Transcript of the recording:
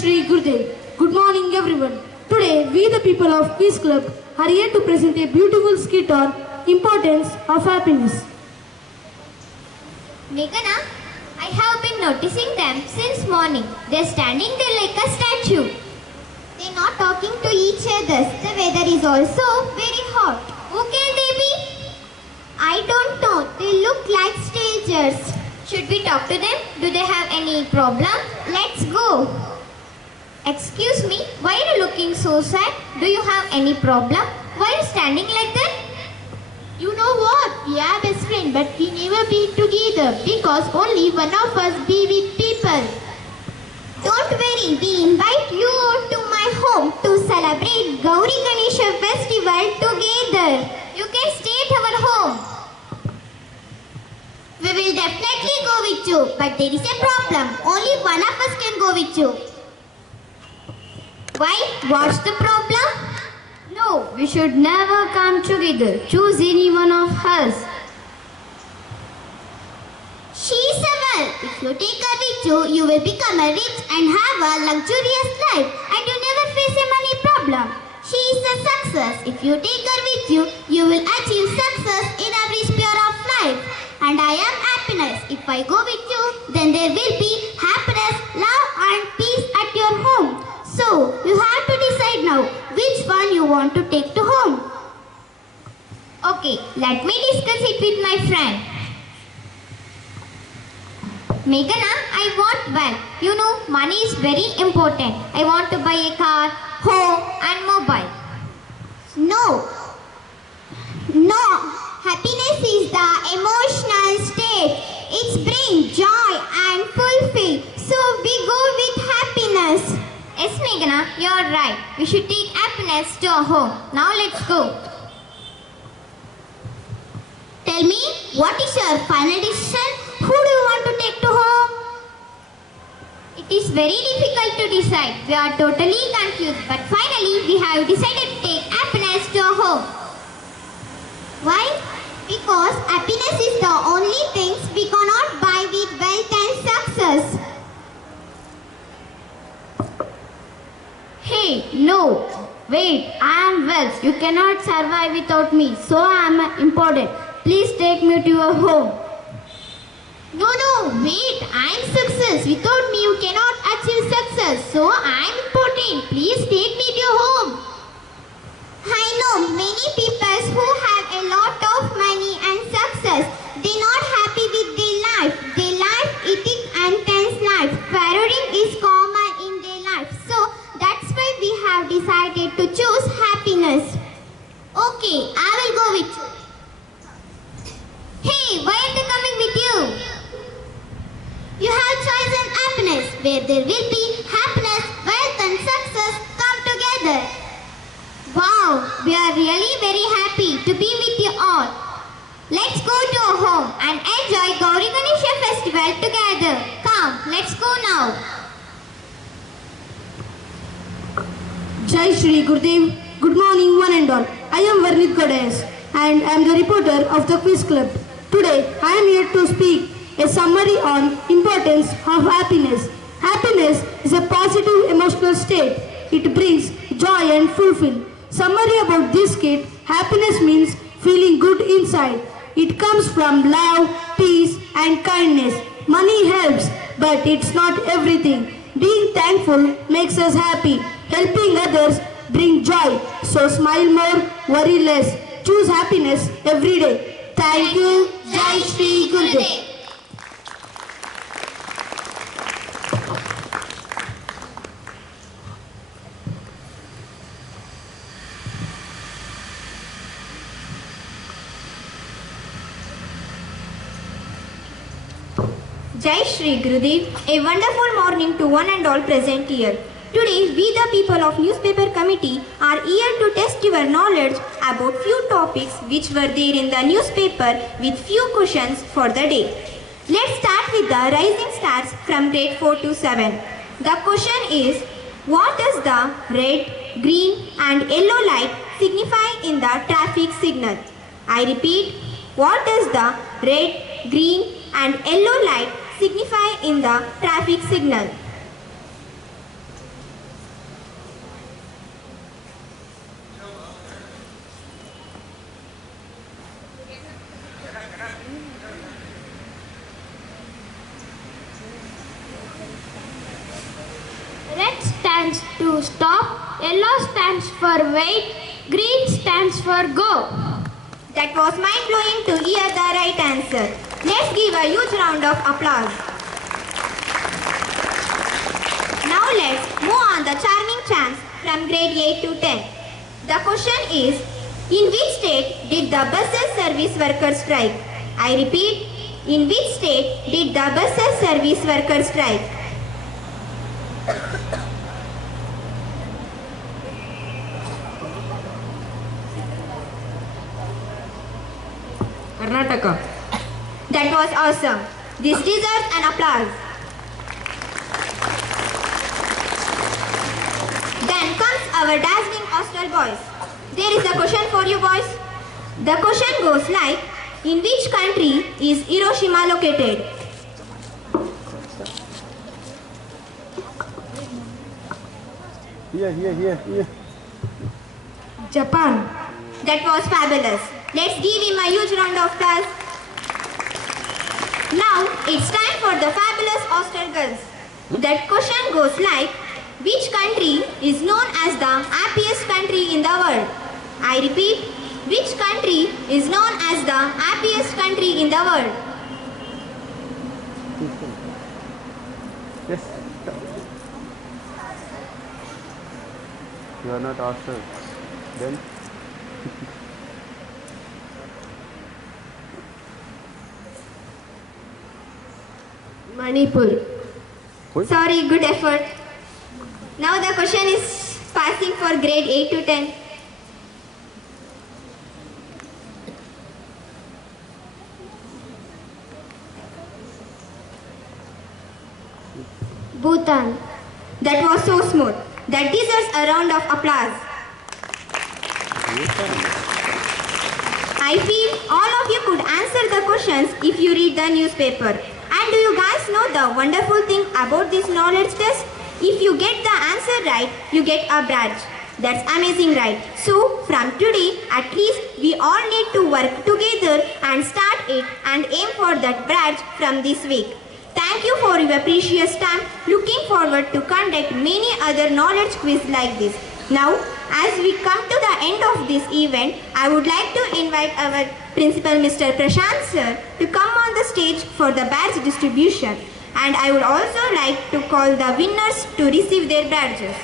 Shri Gurudev. Good morning everyone. Today we the people of Peace Club are here to present a beautiful skit on importance of happiness. Meghana, I have been noticing them since morning. They're standing there like a statue. They're not talking to each other. The weather is also very hot. Who can they be? I don't know. They look like strangers. Should we talk to them? Do they have any problem? Let's go. Excuse me, why are you looking so sad? Do you have any problem? Why are you standing like that? You know what? We are best friends, but we never be together because only one of us be with people. Don't worry, we invite you to my home to celebrate Gauri Ganesha festival together. You can stay at our home. We will definitely go with you, but there is a problem. Only one of us can go with you. Why? What's the problem? No, we should never come together. Choose any one of us. She is a well. If you take her with you, you will become a rich and have a luxurious life and you never face a money problem. She is a success. If you take her with you, you will achieve success in every sphere of life. And I am happiness. If I go with you, then there will be happiness, love and peace at your home. So, you have to decide now which one you want to take to home. Okay, let me discuss it with my friend. Meghana, I want wealth. You know, money is very important. I want to buy a car, home and mobile. No. Happiness is the emotional state. It brings joy and fulfill. So we go with happiness. Yes, Meghana, you are right. We should take happiness to our home. Now let's go. Tell me, what is your final decision? Who do you want to take to home? It is very difficult to decide. We are totally confused. But finally, we have decided to take happiness to our home. Why? Because happiness is the only things we cannot buy with wealth and success. Hey, no. Wait, I am wealth. You cannot survive without me. So I am important. Please take me to your home. No, wait, I am success. Without me, you cannot achieve success. So I am important. Please take me to your home. I know many people who have a lot of money and success. They're not happy with their life. Their life is an intense life. Quarreling is common in their life. So that's why we have decided to choose happiness. Okay, I will go with you. Hey, why are they coming with you? You have chosen happiness, where there will be happiness, wealth and success come together. Wow, we are really very happy to be with you all. Let's go to our home and enjoy Gauri Ganesha festival together. Come, let's go now. Jai Shri Gurudev. Good morning one and all. I am Varnit Godes and I am the reporter of the Peace Club. Today I am here to speak a summary on importance of happiness. Happiness is a positive emotional state. It brings joy and fulfill. Summary about this skit: happiness means feeling good inside. It comes from love, peace and kindness. Money helps, but it's not everything. Being thankful makes us happy. Helping others bring joy. So smile more, worry less. Choose happiness every day. Thank you. Jai Shri Gurudev. Jai Shri Gurudev, a wonderful morning to one and all present here. Today, we the people of newspaper committee are here to test your knowledge about few topics which were there in the newspaper with few questions for the day. Let's start with the rising stars from grade 4 to 7. The question is, what does the red, green and yellow light signify in the traffic signal? I repeat, what does the red, green and yellow light signify in the traffic signal? stands to stop, yellow stands for wait, green stands for go. That was mind-blowing to hear the right answer. Let's give a huge round of applause. Now let's move on the charming chants from grade 8 to 10. The question is, in which state did the buses service workers strike? I repeat, in which state did the buses service workers strike? Karnataka. That was awesome. This deserves an applause. Then comes our dazzling hostel boys. There is a question for you boys. The question goes like, in which country is Hiroshima located? Here. Japan. That was fabulous. Let's give him a huge round of applause. Now it's time for the fabulous hostel girls. That question goes like, which country is known as the happiest country in the world? I repeat, which country is known as the happiest country in the world? Yes. You are not awesome. Then Manipur. Sorry, good effort. Now the question is passing for grade 8 to 10. Bhutan. That was so smooth. That deserves a round of applause. I feel all of you could answer the questions if you read the newspaper. And do you guys know the wonderful thing about this knowledge test? If you get the answer right, you get a badge. That's amazing, right? So, from today, at least we all need to work together and start it and aim for that badge from this week. Thank you for your precious time. Looking forward to conduct many other knowledge quiz like this. Now, as we come to the end of this event, I would like to invite our Principal Mr. Prashant sir to come on the stage for the badge distribution. And I would also like to call the winners to receive their badges.